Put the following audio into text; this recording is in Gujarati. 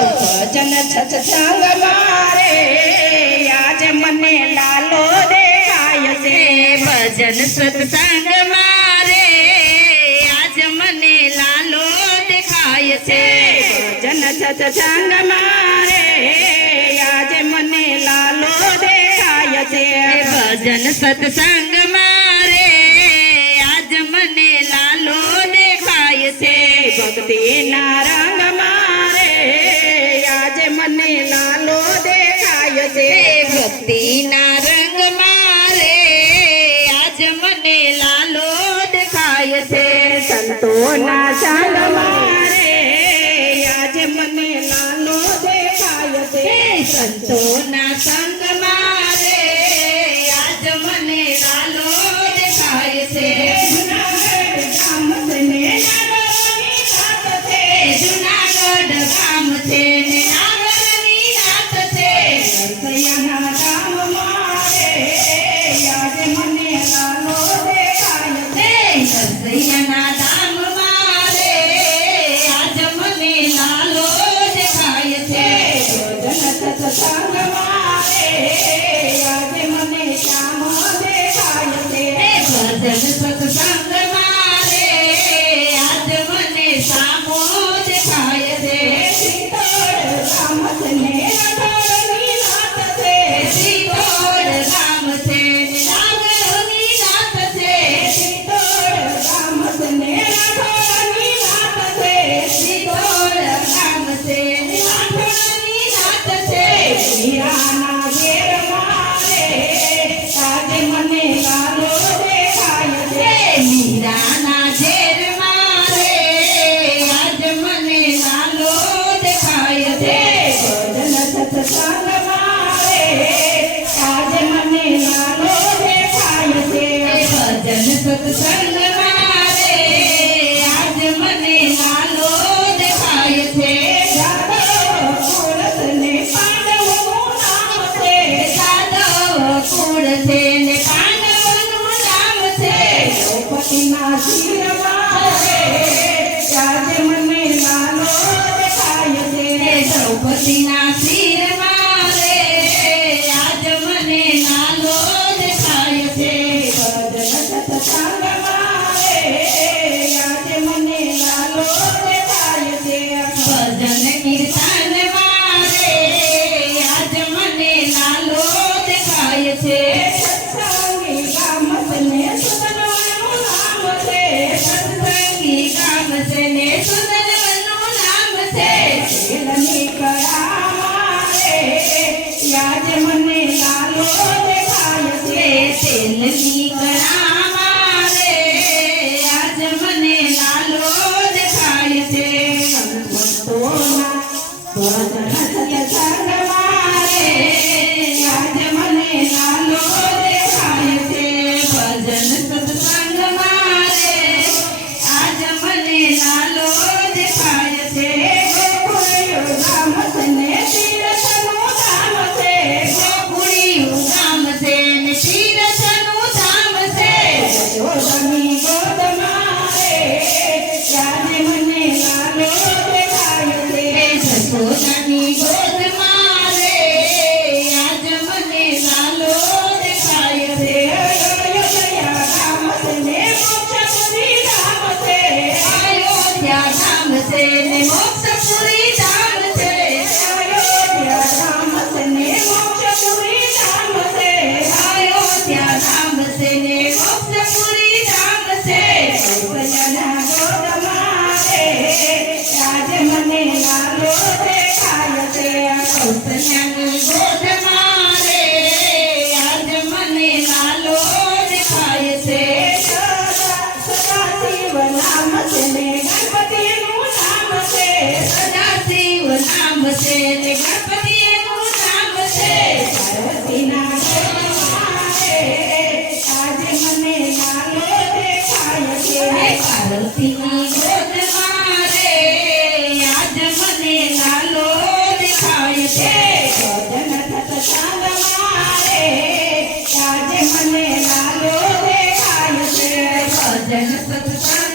ભજન સત્સંગ મારે આજ મને લાલો દેખાય છે ભજન સત્સંગ મારે આજ મને લાલો દેખાય છે ભજન સત્સંગ મારે આજ મને લાલો દેખાય છે ભજન સત્સંગ મારે આજ મને લાલો દેખાય છે ભક્તિના રંગ મારે આજ મને લાલો દેખાય છે ભક્તિના રંગ મારે આજ મને લાલો દેખાય છે સંતોના સંગ મારે આજ મને લાલો દેખાય છે સંતોના સંગ મારે આજ મને લાલો દેખાય છે જુનાગઢ ગામ ને નાગરની નાત છે જુનાગઢ ગામ છે ને નાગરની નાત છે નરસૈયાના ગામ મારે આજ મને લાલો દેખાય છે નરસૈયાના ધામ મારે આજ મને લાલો દેખાય છે ભજન સત્સંગ મારે આજ મને શ્યામ દેખાય છે ભજન સત્સંગ મારે આજ મને સામો દેખાય છે શીતળ ગામ ને નાગરની નાત છે શીતળ ગામ છે ને નાગરની નાત છે શીતળ ગામ ને નાગરની નાત છે શીતળ ગામ છે ને નાગરની નાત છે હીરાના ઘેર મારે આજે મને લાલો દેખાય છે મીરાના ઝેર મારે આજ મને લાલો દેખાય છે ભજન સત્સંગ મારે આજે મને લાલો દેખાય છે ભજન સત્સંગ મારે આજ મને લાલો દેખાય છે જાદવ કુળત ને પાંડવોનું નામ છે સાધવ કુળ છે ને પાંડવોનું નામ છે દ્રૌપદીના શિર મારે આજે મને લાલો દેખાય છે દ્રૌપદીના શિર મારે આજ મને લાલો દેખાય છે ભજન સત્સંગ મારે આજે મને લાલો દેખાય છે ભજન કીર્તન મારે આજ મને લાલો દેખાય છે સત્સંગી ગામ ને સુતનવાનું નામ છે સત્સંગી ગામ છે ને સુંદરવનનું નામ છે શેરની કળા મારે આજે મને લાલો દેખાય છે તેલની કળા મારે આજ મને લાલો દેખાય છે ભક્તોના ભજન સત્સંગ મારે આજે મને લાલો દેખાય છે ભજન સત્સંગ મારે આજ મને લાલો દેખાય છે ગોકુળિયું ગામ ને તીર્થનું ધામ છે ગોકુળિયું ગામ છે ને તીર્થનું ધામ છે યશોદાની ગોદ મારે આજે મને લાલો દેખાય છે જશોદાની ગોદ મારે આજ મને લાલો દેખાય છે અયોધ્યા ગામ ને મોક્ષપુરી ધામ છે અયોધ્યા ધામ છે ને મોક્ષપુરી ધામ છે અયોધ્યા ગામ ને મોક્ષપુરી ધામ છે અયોધ્યા ધામ છે ને મોક્ષપુરી ધામ છે કૌશલ્યના ગોદ મારે આજે મને લાલો દેખાય છે કૌશલ્યાની ગોદ મારે આજ મને લાલો દેખાય છે સદાશિવ નામ છે ને ગણપતિનું નામ છે સદાશિવ નામ છે ને ગણપતિનું નામ છે પાર્વતીના ગોદ મારે આજે મને લાલો દેખાય છે પાર્વતીની ગોદ મારે આજ મને લાલો દેખાય છે ભજન સત્સંગ મારે આજે મને લાલો દેખાય છે ભજન સત્સંગ